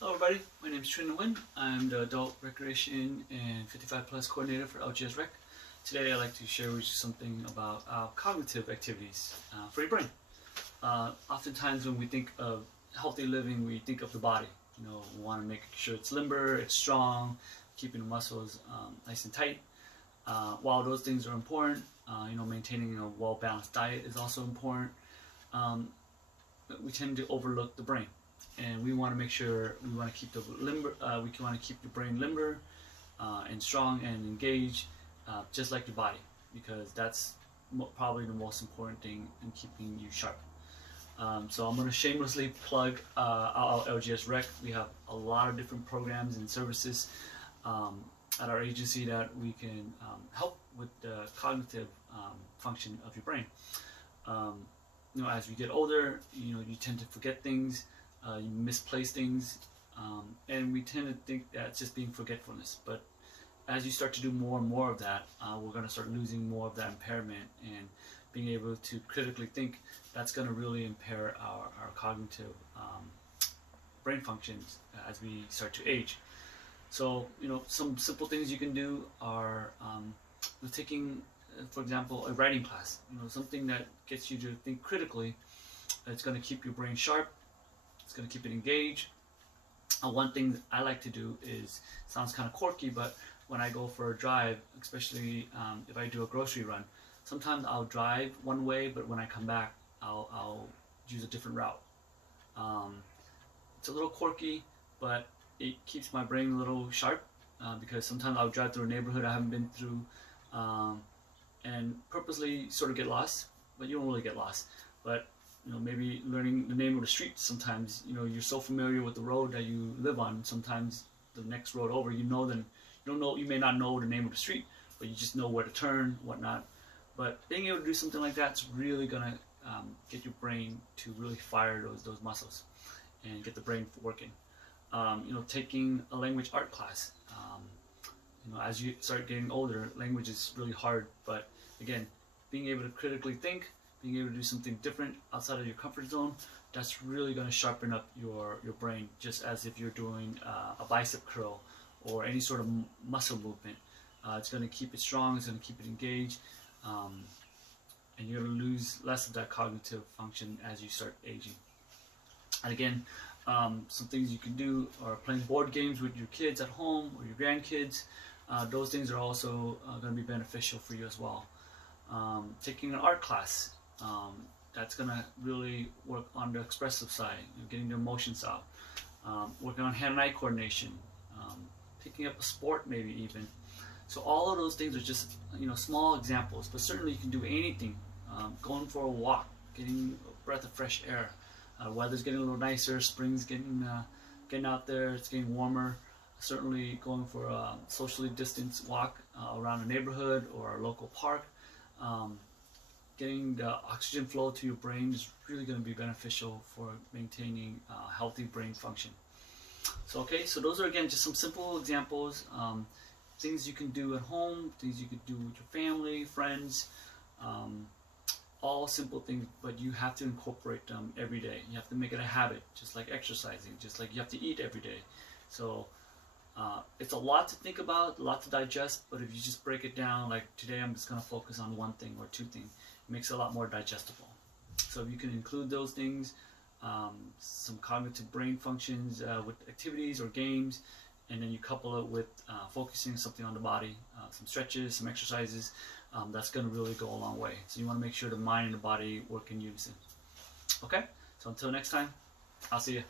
Hello everybody, my name is Trinh. I'm the Adult Recreation and 55 Plus Coordinator for LGS Rec. Today I'd like to share with you something about cognitive activities for your brain. Oftentimes when we think of healthy living, we think of the body. We want to make sure it's limber, it's strong, keeping the muscles nice and tight. While those things are important, maintaining a well-balanced diet is also important. We tend to overlook the brain. And we want to make sure we want to keep the brain limber and strong and engaged, just like your body, because that's probably the most important thing in keeping you sharp. So I'm going to shamelessly plug our LGS Rec. We have a lot of different programs and services at our agency that we can help with the cognitive function of your brain. As we get older, you tend to forget things. You misplace things, and we tend to think that it's just being forgetfulness. But as you start to do more and more of that, we're going to start losing more of that impairment, and being able to critically think, that's going to really impair our cognitive brain functions as we start to age. So, some simple things you can do are taking, for example, a writing class. Something that gets you to think critically. It's going to keep your brain sharp. It's going to keep it engaged. One thing that I like to do sounds kind of quirky, but when I go for a drive, especially if I do a grocery run, sometimes I'll drive one way, but when I come back, I'll use a different route. It's a little quirky, but it keeps my brain a little sharp because sometimes I'll drive through a neighborhood I haven't been through and purposely sort of get lost, but you don't really get lost. But maybe learning the name of the street. Sometimes, you're so familiar with the road that you live on. Sometimes the next road over, you may not know the name of the street, but you just know where to turn, whatnot. But being able to do something like that's really gonna get your brain to really fire those muscles and get the brain working. Taking a language art class. As you start getting older, language is really hard. But again, being able to critically think, being able to do something different outside of your comfort zone, that's really going to sharpen up your brain, just as if you're doing a bicep curl or any sort of muscle movement. It's going to keep it strong, it's going to keep it engaged, and you're going to lose less of that cognitive function as you start aging. And again, some things you can do are playing board games with your kids at home or your grandkids. Those things are also going to be beneficial for you as well. Taking an art class. That's going to really work on the expressive side, getting the emotions out, working on hand-eye coordination, picking up a sport maybe even. So all of those things are just small examples, but certainly you can do anything. Going for a walk, getting a breath of fresh air. Weather's getting a little nicer, spring's getting out there, it's getting warmer. Certainly going for a socially distanced walk around a neighborhood or a local park. Getting the oxygen flow to your brain is really going to be beneficial for maintaining healthy brain function. So those are again just some simple examples, things you can do at home, things you could do with your family, friends, all simple things, but you have to incorporate them every day. You have to make it a habit, just like exercising, just like you have to eat every day. So it's a lot to think about, a lot to digest, but if you just break it down, like today I'm just going to focus on one thing or two things, it makes it a lot more digestible. So if you can include those things, some cognitive brain functions with activities or games, and then you couple it with focusing something on the body, some stretches, some exercises, that's going to really go a long way. So you want to make sure the mind and the body work in unison. Okay, so until next time, I'll see you.